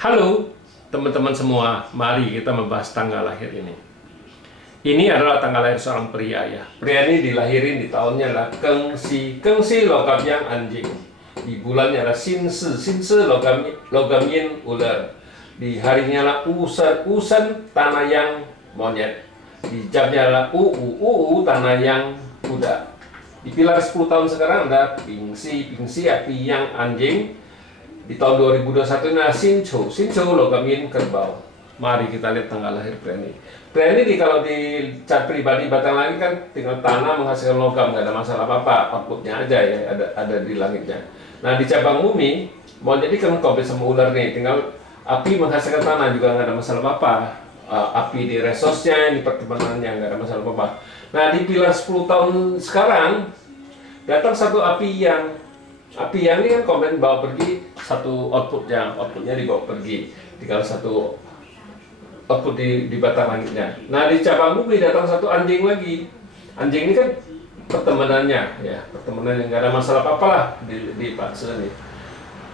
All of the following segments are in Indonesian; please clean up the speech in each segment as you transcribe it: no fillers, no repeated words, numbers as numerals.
Halo teman-teman semua, mari kita membahas tanggal lahir ini. Ini adalah tanggal lahir seorang pria ya. Pria ini dilahirin di tahunnya lah Kengsi. Kengsi logam yang anjing. Di bulannya lah Sinse. Sinse logam yin ular. Di harinya lah Usan. Usan tanah yang monyet. Di jamnya lah Uu tanah yang kuda. Di pilar 10 tahun sekarang ada Pingsi. Pingsi api yang anjing. Di tahun 2021 ini Sincho. Sincho logam yin kerbau. Mari kita lihat tanggal lahir pria ini. Pria ini kalau di cat pribadi batang langit kan tinggal tanah menghasilkan logam, nggak ada masalah apa-apa, outputnya aja ya ada di langitnya. Nah di cabang bumi mau jadi kan komplit sama ular nih, tinggal api menghasilkan tanah juga nggak ada masalah apa-apa. Api di resosnya, di pertemanannya nggak ada masalah apa-apa. Nah di pilar 10 tahun sekarang datang satu api yang ini kan komen bawa pergi satu outputnya dibawa pergi, tinggal satu output di batang langitnya. Nah di cabang bumi datang satu anjing lagi. Anjing ini kan pertemanannya ya, pertemanan yang nggak ada masalah apa-apa lah di fase ini.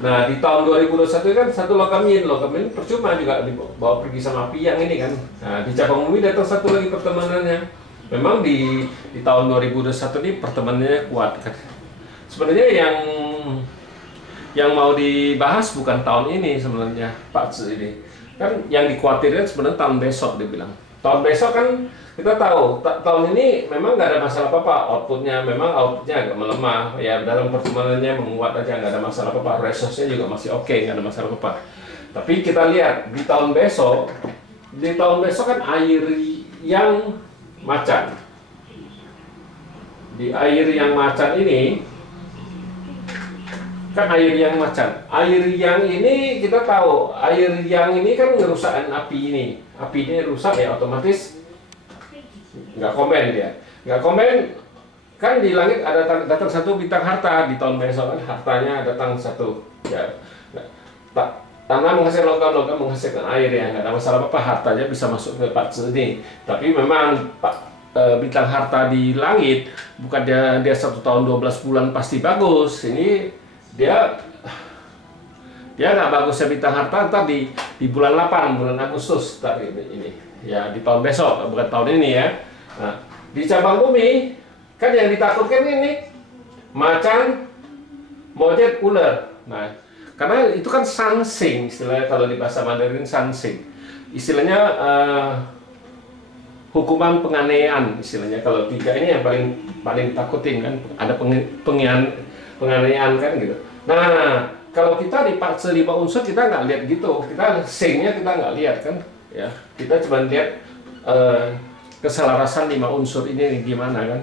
Nah di tahun 2021 kan satu logam yin percuma juga dibawa pergi sama api yang ini kan. Nah di cabang bumi datang satu lagi pertemanannya. Memang di tahun 2021 ini pertemanannya kuat kan. Sebenarnya yang mau dibahas bukan tahun ini sebenarnya Pak Tse ini. Kan yang dikhawatirkan sebenarnya tahun besok dibilang. Tahun besok kan kita tahu tahun ini memang nggak ada masalah apa-apa, outputnya agak melemah ya, dalam pertemanannya menguat aja, nggak ada masalah apa-apa, resource-nya juga masih oke, nggak ada masalah apa-apa. Tapi kita lihat di tahun besok kan air yang macan. Di air yang macan ini kan air yang macan. Air yang ini kita tahu, air yang ini kan ngerusakin api ini. Api ini rusak ya otomatis nggak komen dia. Nggak komen kan di langit ada datang satu bintang harta di tahun besok kan, hartanya datang satu ya. Tanah menghasilkan logam menghasilkan air ya, nggak ada masalah apa, hartanya bisa masuk ke Pak Tse ini. Tapi memang bintang harta di langit bukan dia 1 tahun 12 bulan pasti bagus. Ini dia nggak bagusnya bintang harta ntar di bulan 8 bulan Agustus tadi ini ya, di tahun besok bukan tahun ini ya. Nah di cabang bumi kan yang ditakutkan ini macan, monyet, ular. Nah karena itu kan sansing istilahnya, kalau di bahasa Mandarin sansing istilahnya hukuman penganiayaan istilahnya. Kalau tiga ini yang paling takutin kan, ada penganiayaan kan gitu. Nah kalau kita di Pak Tse 5 unsur kita nggak lihat gitu, kita singnya kita nggak lihat kan ya, kita cuma lihat keselarasan 5 unsur ini gimana kan.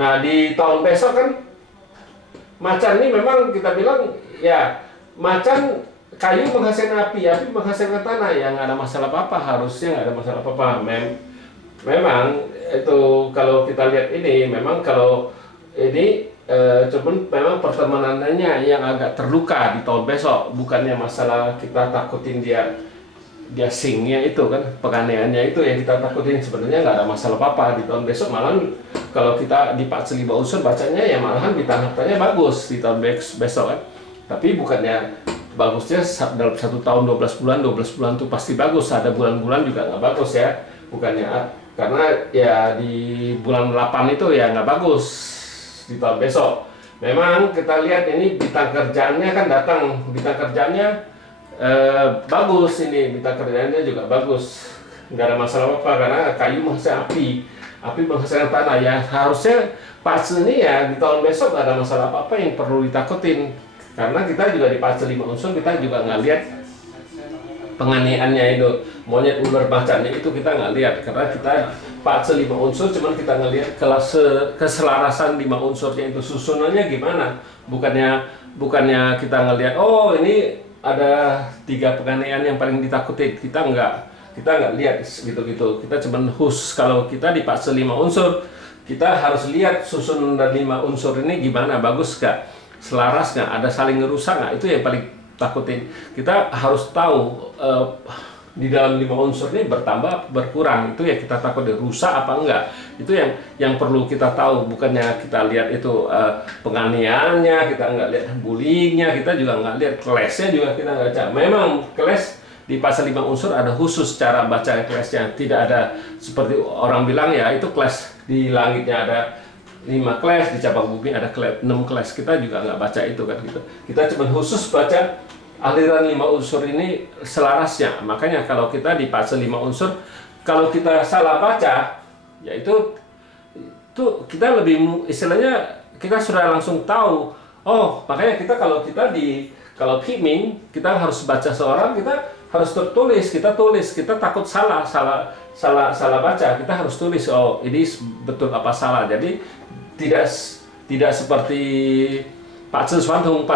Nah di tahun besok kan macan ini memang kita bilang ya, macan kayu menghasilkan api menghasilkan tanah ya, nggak ada masalah apa-apa, harusnya nggak ada masalah apa-apa. Memang itu kalau kita lihat ini memang kalau ini cuman memang pertemanannya yang agak terluka di tahun besok, bukannya masalah kita takutin dia singnya itu kan, penganiayaannya itu yang kita takutin. Sebenarnya nggak ada masalah apa-apa di tahun besok, malahan kalau kita di Pak Tse 5 unsur bacanya ya malahan bintang hartanya bagus di tahun besok kan. Tapi bukannya bagusnya dalam 1 tahun 12 bulan tuh pasti bagus, ada bulan-bulan juga nggak bagus ya, bukannya karena ya di bulan 8 itu ya nggak bagus di tahun besok. Memang kita lihat ini bintang kerjaannya kan datang, bintang kerjaannya bagus, ini bintang kerjaannya juga bagus, nggak ada masalah apa karena kayu menghasilkan api menghasilkan tanah ya. Harusnya pas ini ya di tahun besok nggak ada masalah apa-apa yang perlu ditakutin, karena kita juga di Pak Tse 5 unsur kita juga nggak lihat penganiayaannya itu, monyet, ular, macannya itu kita nggak lihat, karena kita Pak Tse 5 unsur cuman kita ngelihat keselarasan 5 unsurnya itu susunannya gimana, bukannya kita ngelihat oh ini ada 3 penganiayaan yang paling ditakuti, kita nggak lihat gitu, kita cuman kalau kita di Pak Tse 5 unsur kita harus lihat susunan dari 5 unsur ini gimana, bagus nggak, selaras nggak, ada saling ngerusak nggak, itu yang paling takutin. Kita harus tahu di dalam 5 unsur ini bertambah berkurang, itu ya kita takut rusak apa enggak, itu yang perlu kita tahu. Bukannya kita lihat itu penganiayaannya, kita nggak lihat bullyingnya, kita juga nggak lihat clash-nya juga kita nggak cak. Memang clash di pasal 5 unsur ada khusus cara baca kelasnya. Tidak ada seperti orang bilang ya itu kelas di langitnya ada 5 kelas, di cabang bumi ada 6 kelas. Kita juga nggak baca itu kan gitu. Kita cuma khusus baca aliran 5 unsur ini selarasnya. Makanya kalau kita di pasal 5 unsur, kalau kita salah baca, ya itu kita lebih istilahnya kita sudah langsung tahu. Oh, makanya kita kalau Hikming, kita harus baca seorang, kita harus tertulis, kita takut salah baca, kita harus tulis. Oh, ini betul apa salah. Jadi tidak seperti Pak Tse Suantong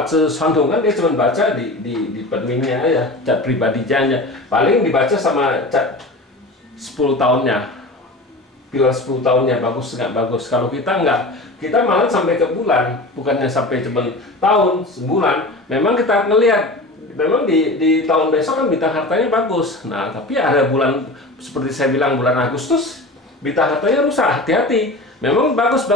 kan dia cuma baca di penmingnya aja, cat pribadinya paling dibaca sama cat 10 tahunnya, pilar 10 tahunnya bagus nggak bagus. Kalau kita nggak, kita malah sampai ke bulan, bukannya sampai cuma tahun, sebulan. Memang kita ngelihat, memang di tahun besok kan bintang hartanya bagus. Nah, tapi ada bulan seperti saya bilang bulan Agustus, bintang hartanya rusak, hati-hati. Memang bagus,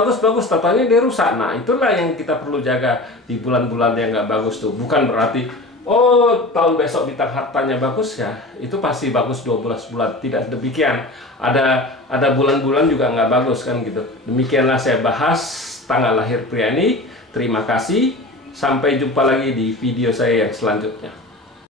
tatanya dia rusak. Nah, itulah yang kita perlu jaga di bulan-bulan yang nggak bagus tuh. Bukan berarti, oh tahun besok bintang hartanya bagus ya, itu pasti bagus 12 bulan. Tidak demikian. Ada bulan-bulan juga nggak bagus kan gitu. Demikianlah saya bahas tanggal lahir pria ini. Terima kasih. Sampai jumpa lagi di video saya yang selanjutnya.